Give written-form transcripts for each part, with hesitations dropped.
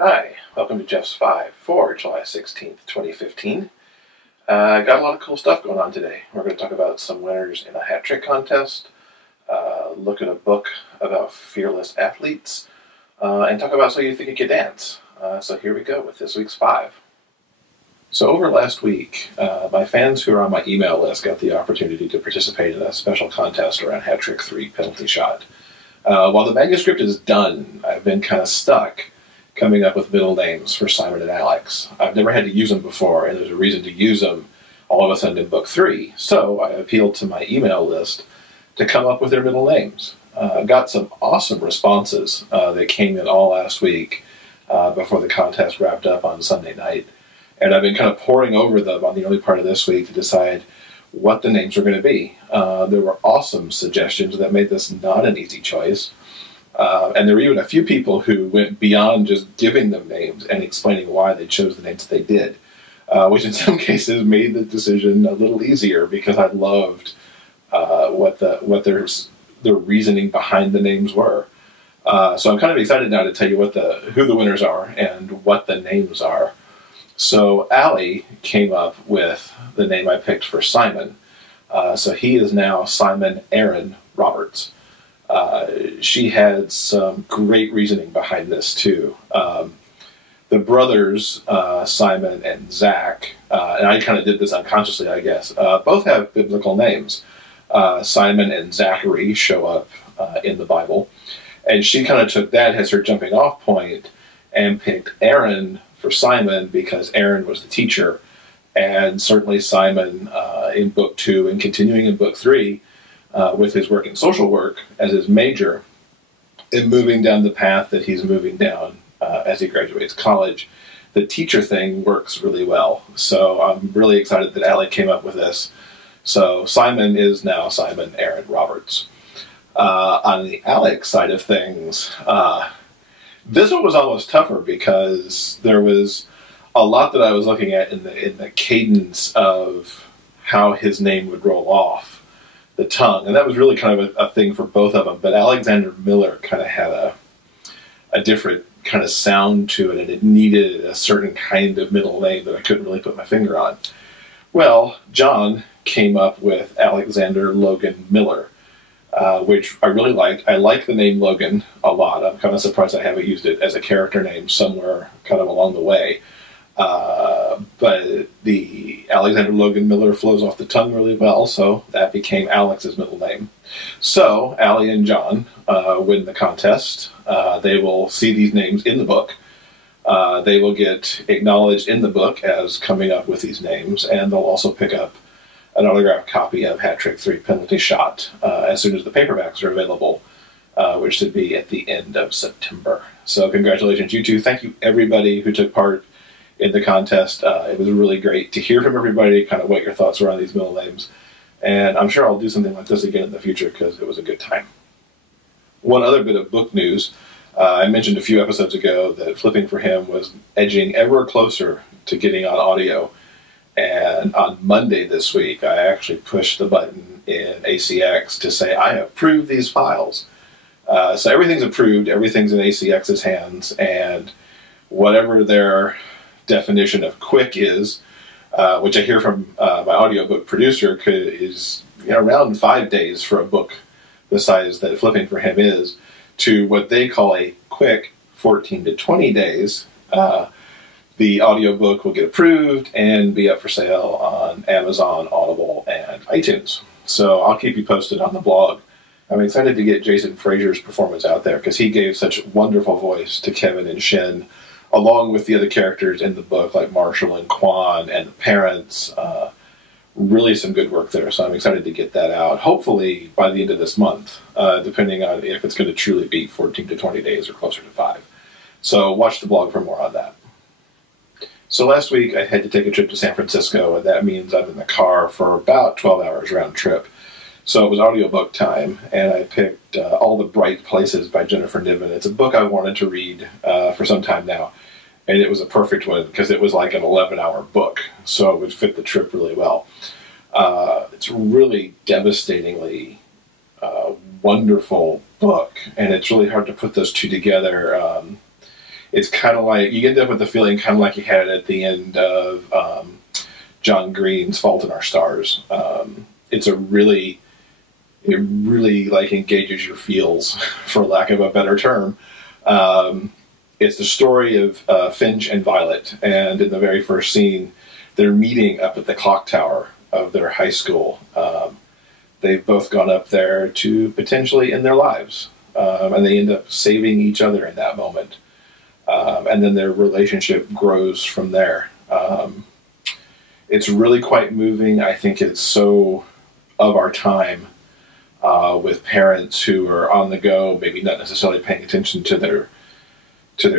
Hi, welcome to Jeff's 5 for July 16th, 2015. Got a lot of cool stuff going on today. We're going to talk about some winners in a hat trick contest, look at a book about fearless athletes, and talk about So You Think You Can Dance. So here we go with this week's 5. So over last week, my fans who are on my email list got the opportunity to participate in a special contest around Hat Trick 3 penalty shot. While the manuscript is done, I've been kind of stuck coming up with middle names for Simon and Alex. I've never had to use them before, and there's a reason to use them all of a sudden in Book 3. So I appealed to my email list to come up with their middle names. I got some awesome responses that came in all last week before the contest wrapped up on Sunday night. And I've been kind of poring over them on the early part of this week to decide what the names were going to be. There were awesome suggestions that made this not an easy choice. And there were even a few people who went beyond just giving them names and explaining why they chose the names they did, which in some cases made the decision a little easier because I loved what their reasoning behind the names were. So I'm kind of excited now to tell you who the winners are and what the names are. So Allie came up with the name I picked for Simon. So he is now Simon Aaron Roberts. She had some great reasoning behind this too. The brothers, Simon and Zach, and I kind of did this unconsciously, I guess, both have biblical names. Simon and Zachary show up in the Bible, and she kind of took that as her jumping off point and picked Aaron for Simon because Aaron was the teacher, and certainly Simon in Book 2 and continuing in Book 3 with his work in social work as his major and moving down the path that he's moving down as he graduates college. The teacher thing works really well. So I'm really excited that Allie came up with this. So Simon is now Simon Aaron Roberts. On the Alex side of things, this one was almost tougher because there was a lot that I was looking at in the cadence of how his name would roll off the tongue, and that was really kind of a thing for both of them. But Alexander Miller kind of had a different kind of sound to it, and it needed a certain kind of middle name that I couldn't really put my finger on. Well, John came up with Alexander Logan Miller, which I really liked. I like the name Logan a lot. I'm kind of surprised I haven't used it as a character name somewhere kind of along the way. But the Alexander Logan Miller flows off the tongue really well, so that became Alex's middle name. So Allie and John win the contest. They will see these names in the book. They will get acknowledged in the book as coming up with these names, and they'll also pick up an autographed copy of Hat Trick 3 Penalty Shot as soon as the paperbacks are available, which should be at the end of September. So congratulations, you two. Thank you, everybody who took part in the contest. It was really great to hear from everybody, kind of what your thoughts were on these middle names. And I'm sure I'll do something like this again in the future because it was a good time. One other bit of book news. I mentioned a few episodes ago that Flipping for Him was edging ever closer to getting on audio. And on Monday this week, I actually pushed the button in ACX to say, I approve these files. So everything's approved, everything's in ACX's hands, and whatever their definition of quick is, which I hear from my audiobook producer, is around 5 days for a book the size that Flipping for Him is, to what they call a quick 14 to 20 days. The audiobook will get approved and be up for sale on Amazon, Audible, and iTunes. So I'll keep you posted on the blog. I'm excited to get Jason Frazier's performance out there because he gave such wonderful voice to Kevin and Shin, along with the other characters in the book, like Marshall and Quan and the parents. Really some good work there, so I'm excited to get that out, hopefully by the end of this month, depending on if it's going to truly be 14 to 20 days or closer to 5. So watch the blog for more on that. So last week I had to take a trip to San Francisco, and that means I'm in the car for about 12 hours round trip. So it was audiobook time, and I picked All the Bright Places by Jennifer Niven. It's a book I wanted to read for some time now, and it was a perfect one because it was like an 11-hour book, so it would fit the trip really well. It's a really devastatingly wonderful book, and it's really hard to put those two together. it's kind of like, you end up with the feeling kind of like you had at the end of John Green's Fault in Our Stars. It really like engages your feels, for lack of a better term. It's the story of Finch and Violet, and in the very first scene, they're meeting up at the clock tower of their high school. They've both gone up there to potentially end their lives, and they end up saving each other in that moment. And then their relationship grows from there. It's really quite moving. I think it's so of our time, with parents who are on the go, maybe not necessarily paying attention to their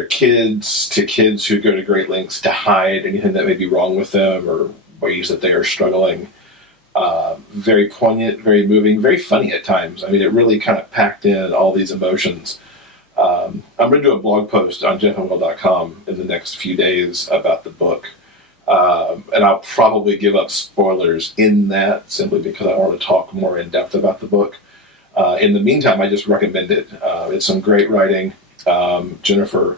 kids, to kids who go to great lengths to hide anything that may be wrong with them or ways that they are struggling. Very poignant, very moving, very funny at times. I mean, it really kind of packed in all these emotions. I'm going to do a blog post on jeffandwill.com in the next few days about the book. And I'll probably give up spoilers in that, simply because I want to talk more in depth about the book. In the meantime, I just recommend it. It's some great writing. Jennifer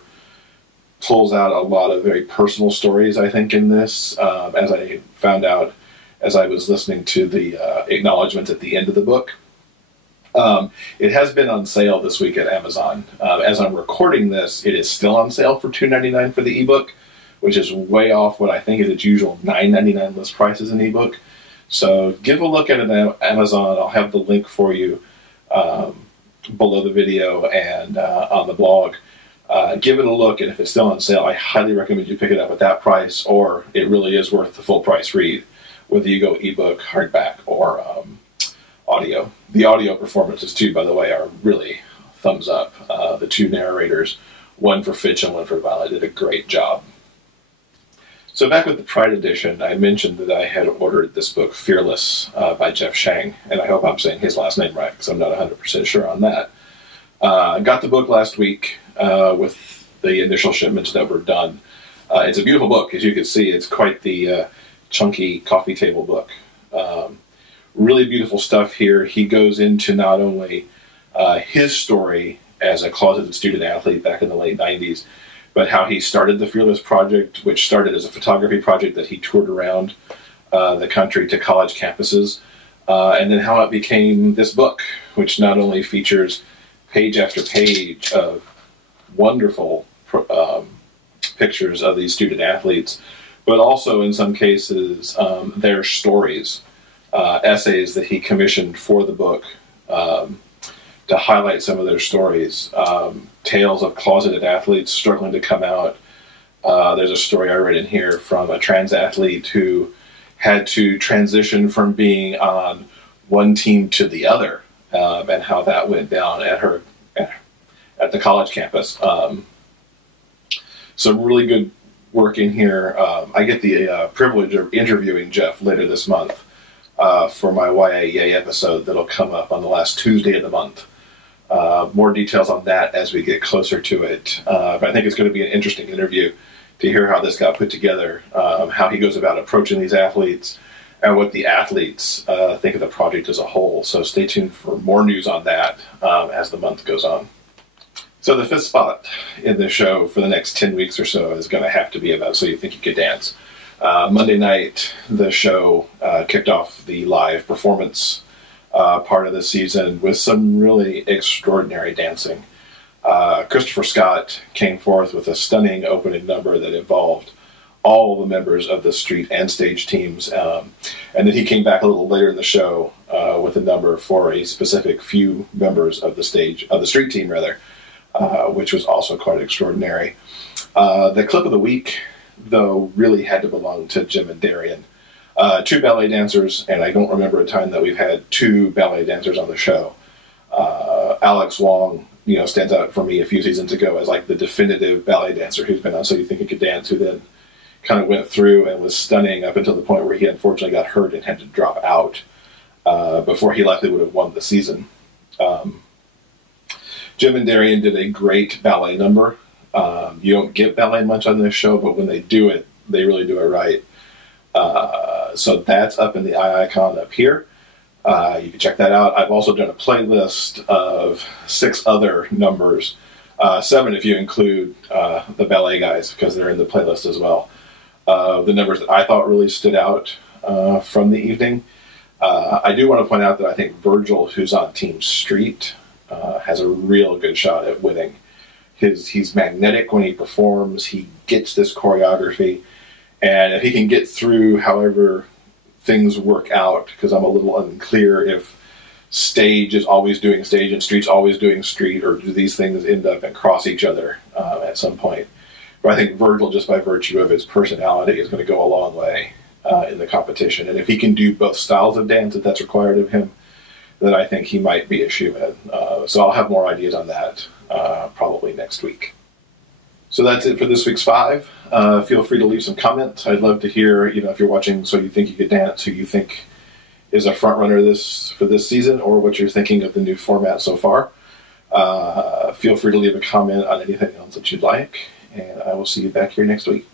pulls out a lot of very personal stories, I think, in this, as I found out as I was listening to the acknowledgments at the end of the book. It has been on sale this week at Amazon. As I'm recording this, it is still on sale for $2.99 for the ebook, which is way off what I think is its usual $9.99 list price as an ebook. So give a look at it on Amazon. I'll have the link for you below the video and on the blog. Give it a look, and if it's still on sale, I highly recommend you pick it up at that price, or it really is worth the full price read, whether you go ebook, hardback, or audio. The audio performances, too, by the way, are really thumbs up. The two narrators, one for Finch and one for Violet, did a great job. So back with the Pride edition, I mentioned that I had ordered this book, Fearless, by Jeff Sheng, and I hope I'm saying his last name right, because I'm not 100% sure on that. I got the book last week with the initial shipments that were done. It's a beautiful book, as you can see. It's quite the chunky coffee table book. Really beautiful stuff here. He goes into not only his story as a closeted student athlete back in the late 90s, but how he started the Fearless Project, which started as a photography project that he toured around the country to college campuses, and then how it became this book, which not only features page after page of wonderful pictures of these student athletes, but also in some cases their stories, essays that he commissioned for the book to highlight some of their stories, tales of closeted athletes struggling to come out. There's a story I read in here from a trans athlete who had to transition from being on one team to the other, and how that went down at the college campus. Some really good work in here. I get the privilege of interviewing Jeff later this month for my YAEA episode that'll come up on the last Tuesday of the month. More details on that as we get closer to it. But I think it's going to be an interesting interview to hear how this got put together, how he goes about approaching these athletes, and what the athletes think of the project as a whole. So stay tuned for more news on that as the month goes on. So the fifth spot in the show for the next 10 weeks or so is going to have to be about So You Think You Could Dance. Monday night, the show kicked off the live performance part of the season with some really extraordinary dancing. Christopher Scott came forth with a stunning opening number that involved all the members of the street and stage teams, and then he came back a little later in the show with a number for a specific few members of the street team, which was also quite extraordinary. The clip of the week, though, really had to belong to Jim and Darian. Two ballet dancers, and I don't remember a time that we've had two ballet dancers on the show. Alex Wong, stands out for me a few seasons ago as like the definitive ballet dancer who's been on So You Think You Could Dance, who then kind of went through and was stunning up until the point where he unfortunately got hurt and had to drop out before he likely would have won the season. Jim and Darian did a great ballet number. You don't get ballet much on this show, but when they do it, they really do it right. So that's up in the eye icon up here. You can check that out. I've also done a playlist of 6 other numbers 7 if you include the ballet guys, because they're in the playlist as well. The numbers that I thought really stood out from the evening. I do want to point out that I think Virgil, who's on Team Street, has a real good shot at winning. He's magnetic when he performs. He gets this choreography. And if he can get through however things work out, because I'm a little unclear if stage is always doing stage and street's always doing street, or do these things end up and cross each other at some point. But I think Virgil, just by virtue of his personality, is going to go a long way in the competition. And if he can do both styles of dance, if that's required of him, then I think he might be a shoo-in. So I'll have more ideas on that probably next week. So that's it for this week's 5. Feel free to leave some comments. I'd love to hear, if you're watching So You Think You Could Dance, who you think is a front runner for this season, or what you're thinking of the new format so far. Feel free to leave a comment on anything else that you'd like, and I will see you back here next week.